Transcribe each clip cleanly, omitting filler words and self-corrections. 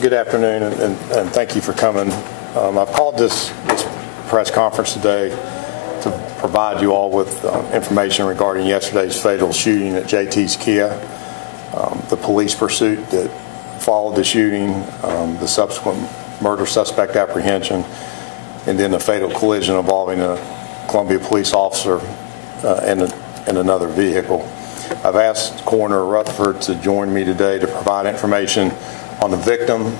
Good afternoon, and thank you for coming. I've called this press conference today to provide you all with information regarding yesterday's fatal shooting at JT's Kia, the police pursuit that followed the shooting, the subsequent murder suspect apprehension, and then the fatal collision involving a Columbia police officer and another vehicle. I've asked Coroner Rutherford to join me today to provide information on the victim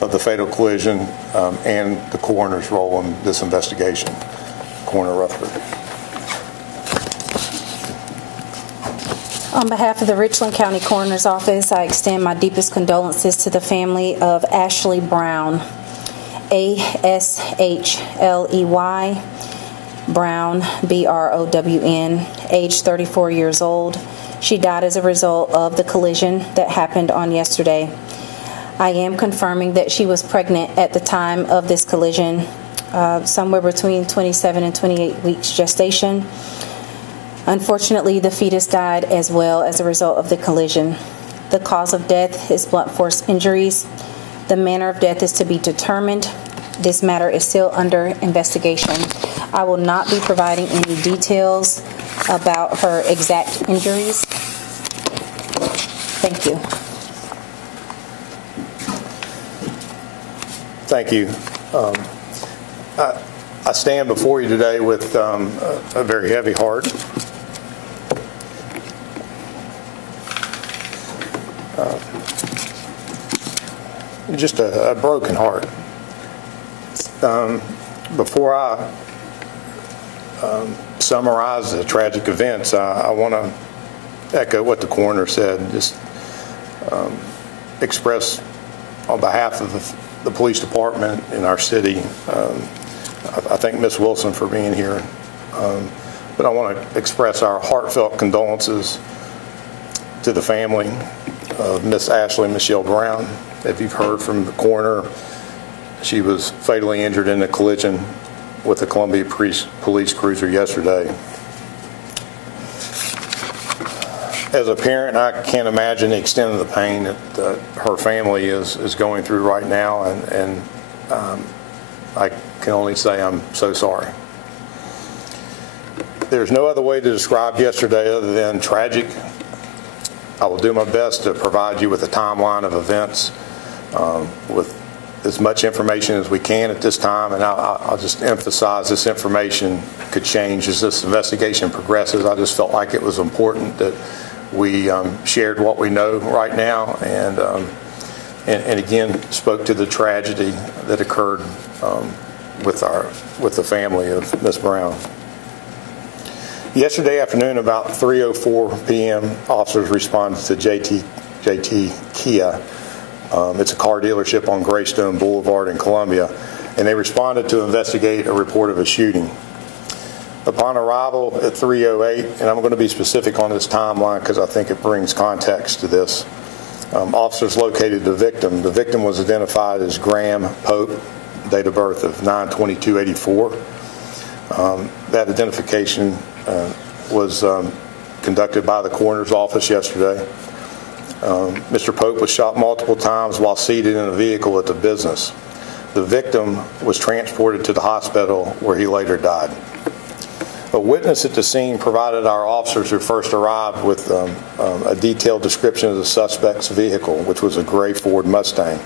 of the fatal collision and the coroner's role in this investigation. Coroner Rutherford. On behalf of the Richland County Coroner's Office, I extend my deepest condolences to the family of Ashley Brown, A-S-H-L-E-Y, Brown, B-R-O-W-N, age 34 years old. She died as a result of the collision that happened on yesterday. I am confirming that she was pregnant at the time of this collision, somewhere between 27 and 28 weeks gestation. Unfortunately, the fetus died as well as a result of the collision. The cause of death is blunt force injuries. The manner of death is to be determined. This matter is still under investigation. I will not be providing any details about her exact injuries. Thank you. Thank you. I stand before you today with a very heavy heart. Just a broken heart. Before I summarize the tragic events, I want to echo what the coroner said. Just express on behalf of the police department in our city. I thank Ms. Wilson for being here, but I want to express our heartfelt condolences to the family of Miss Ashley Michelle Brown. If you've heard from the coroner, she was fatally injured in a collision with the Columbia police cruiser yesterday. As a parent, I can't imagine the extent of the pain that her family is going through right now, and I can only say I'm so sorry. There's no other way to describe yesterday other than tragic. I will do my best to provide you with a timeline of events with as much information as we can at this time, and I'll just emphasize this information could change as this investigation progresses. I just felt like it was important that we shared what we know right now, and again spoke to the tragedy that occurred with the family of Miss Brown. Yesterday afternoon, about 3:04 p.m., officers responded to JT Kia. It's a car dealership on Greystone Boulevard in Columbia, and they responded to investigate a report of a shooting. Upon arrival at 3:08, and I'm going to be specific on this timeline because I think it brings context to this, officers located the victim. The victim was identified as Graham Pope, date of birth of 9/22/84. That identification was conducted by the coroner's office yesterday. Mr. Pope was shot multiple times while seated in a vehicle at the business. The victim was transported to the hospital where he later died. A witness at the scene provided our officers who first arrived with a detailed description of the suspect's vehicle, which was a gray Ford Mustang.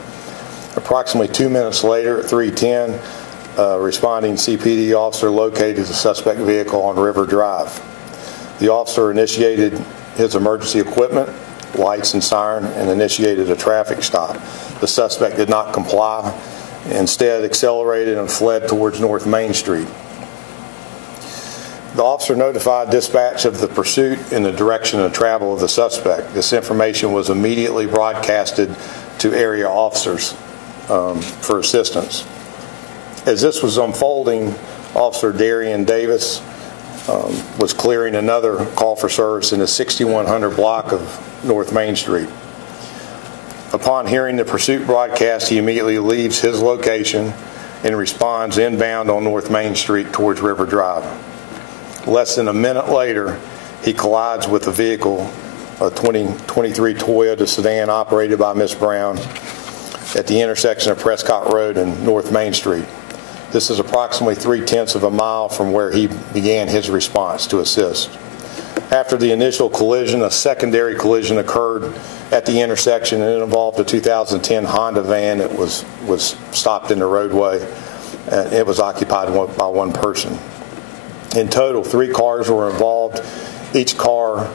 Approximately 2 minutes later, at 3:10, a responding CPD officer located the suspect vehicle on River Drive. The officer initiated his emergency equipment, lights and siren, and initiated a traffic stop. The suspect did not comply, instead accelerated and fled towards North Main Street. The officer notified dispatch of the pursuit in the direction of travel of the suspect. This information was immediately broadcasted to area officers for assistance. As this was unfolding, Officer Darian Davis was clearing another call for service in the 6100 block of North Main Street. Upon hearing the pursuit broadcast, he immediately leaves his location and responds inbound on North Main Street towards River Drive. Less than a minute later, he collides with a vehicle, a 2023 Toyota sedan operated by Miss Brown, at the intersection of Prescott Road and North Main Street. This is approximately 3/10 of a mile from where he began his response to assist. After the initial collision, a secondary collision occurred at the intersection, and it involved a 2010 Honda van that was stopped in the roadway, and it was occupied by one person. In total, 3 cars were involved. Each car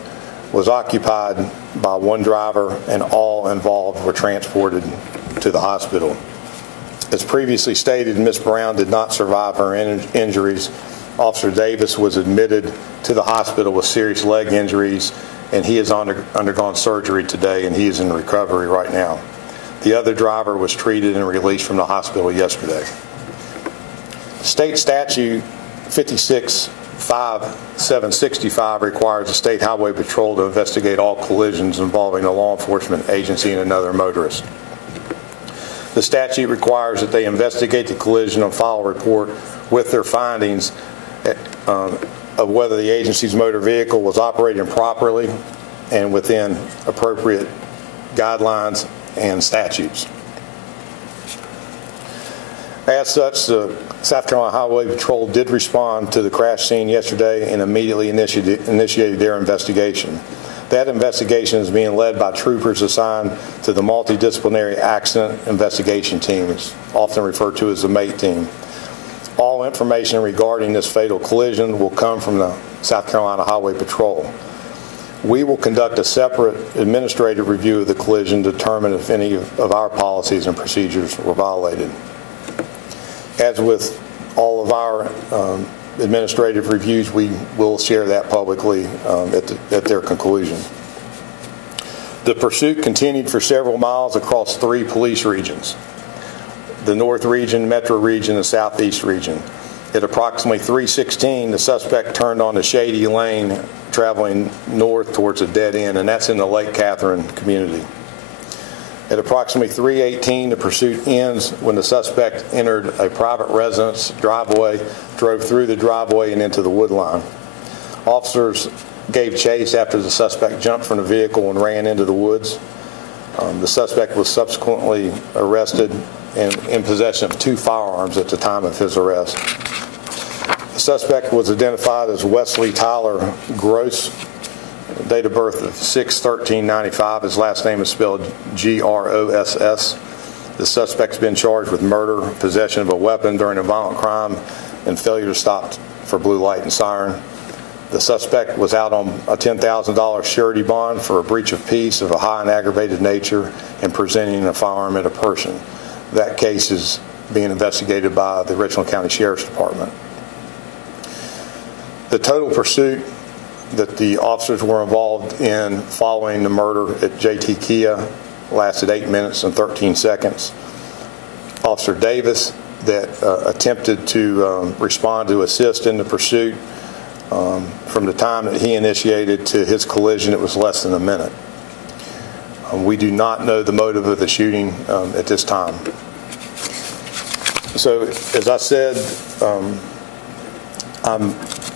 was occupied by one driver, and all involved were transported to the hospital. As previously stated, Ms. Brown did not survive her injuries. Officer Davis was admitted to the hospital with serious leg injuries, and he has undergone surgery today, and he is in recovery right now. The other driver was treated and released from the hospital yesterday. State statute 565765 requires the State Highway Patrol to investigate all collisions involving a law enforcement agency and another motorist. The statute requires that they investigate the collision and file a report with their findings of whether the agency's motor vehicle was operating properly and within appropriate guidelines and statutes. As such, the South Carolina Highway Patrol did respond to the crash scene yesterday and immediately initiated their investigation. That investigation is being led by troopers assigned to the Multidisciplinary Accident Investigation Team. It's often referred to as the MATE team. All information regarding this fatal collision will come from the South Carolina Highway Patrol. We will conduct a separate administrative review of the collision to determine if any of our policies and procedures were violated. As with all of our administrative reviews, we will share that publicly at their conclusion. The pursuit continued for several miles across 3 police regions: the North Region, Metro Region, and Southeast Region. At approximately 3:16, the suspect turned onto Shady Lane, traveling north towards a dead end, and that's in the Lake Catherine community. At approximately 3:18, the pursuit ends when the suspect entered a private residence driveway, drove through the driveway and into the wood line. Officers gave chase after the suspect jumped from the vehicle and ran into the woods. The suspect was subsequently arrested and in possession of 2 firearms at the time of his arrest. The suspect was identified as Wesley Tyler Gross, date of birth of 6/13/95. His last name is spelled Gross. The suspect's been charged with murder, possession of a weapon during a violent crime, and failure to stop for blue light and siren. The suspect was out on a $10,000 surety bond for a breach of peace of a high and aggravated nature and presenting a firearm at a person. That case is being investigated by the Richland County Sheriff's Department. The total pursuit that the officers were involved in following the murder at JT Kia lasted 8 minutes and 13 seconds. Officer Davis, that attempted to respond to assist in the pursuit, from the time that he initiated to his collision, it was less than a minute. We do not know the motive of the shooting at this time. So, as I said, I'm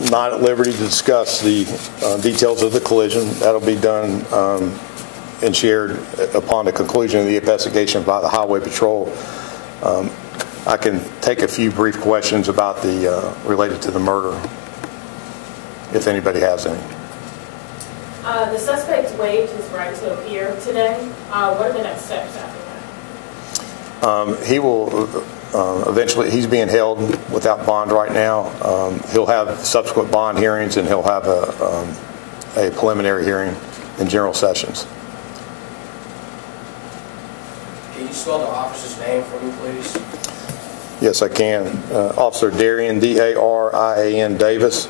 not at liberty to discuss the details of the collision. That'll be done and shared upon the conclusion of the investigation by the Highway Patrol. I can take a few brief questions about the related to the murder, if anybody has any. The suspect waived his right to appear today. What are the next steps after that? He will eventually, he's being held without bond right now. He'll have subsequent bond hearings, and he'll have a preliminary hearing in general sessions. Can you spell the officer's name for me, please? Yes, I can. Officer Darian, D-A-R-I-A-N Davis.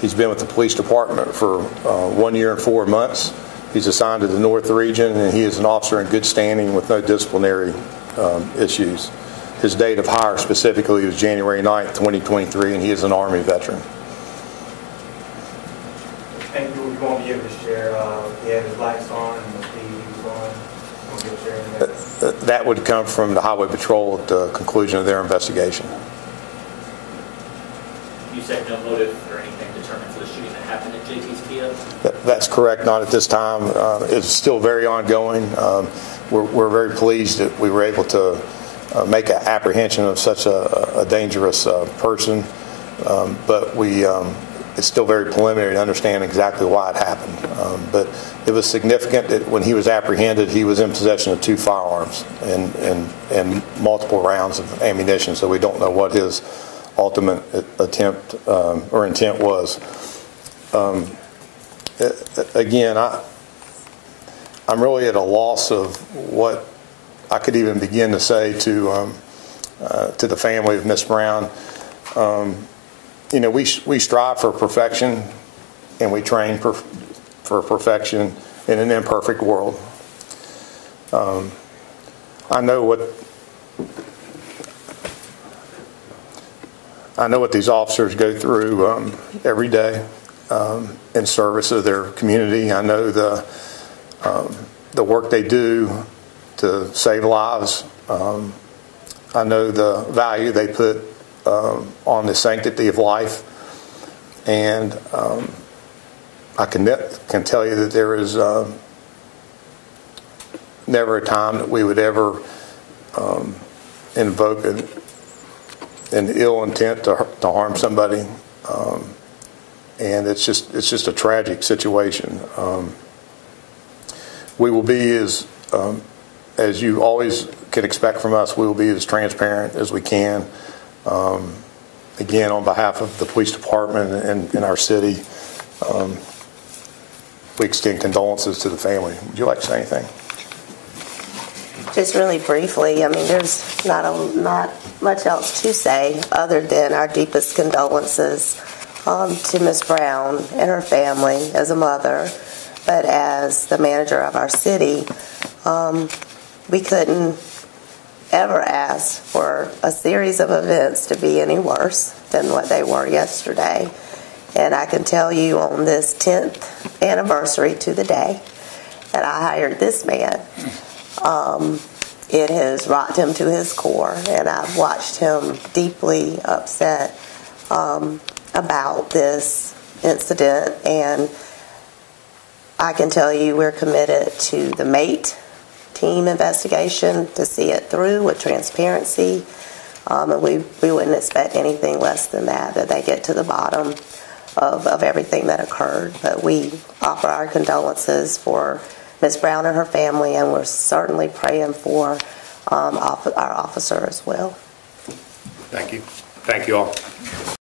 He's been with the police department for 1 year and 4 months. He's assigned to the North Region, and he is an officer in good standing with no disciplinary issues. His date of hire specifically was January 9th, 2023, and he is an Army veteran. And you won't be able to share, he had his lights on and the speed he was on? You won't be able to share anything? That would come from the Highway Patrol at the conclusion of their investigation. You said no motive or anything determined for the shooting that happened at JT's Kia? That's correct. Not at this time. It's still very ongoing. we're very pleased that we were able to make an apprehension of such a dangerous person, but it's still very preliminary to understand exactly why it happened. But it was significant that when he was apprehended, he was in possession of 2 firearms and multiple rounds of ammunition, so we don't know what his ultimate attempt or intent was. Again, I'm really at a loss of what I could even begin to say to the family of Miss Brown. You know, we strive for perfection, and we train for perfection in an imperfect world. I know what these officers go through every day in service of their community. I know the work they do to save lives. I know the value they put on the sanctity of life, and I can tell you that there is never a time that we would ever invoke an ill intent to harm somebody, and it's just a tragic situation. We will be as you always can expect from us, we will be as transparent as we can. Again, on behalf of the police department and our city, we extend condolences to the family. Would you like to say anything? Just really briefly, I mean, there's not much else to say other than our deepest condolences to Ms. Brown and her family as a mother, but as the manager of our city, we couldn't ever ask for a series of events to be any worse than what they were yesterday. And I can tell you on this 10th anniversary to the day that I hired this man, it has rocked him to his core, and I've watched him deeply upset about this incident. And I can tell you we're committed to the MATE team investigation to see it through with transparency, and we wouldn't expect anything less than that they get to the bottom of everything that occurred. But we offer our condolences for Ms. Brown and her family, and we're certainly praying for our officer as well. Thank you. Thank you all.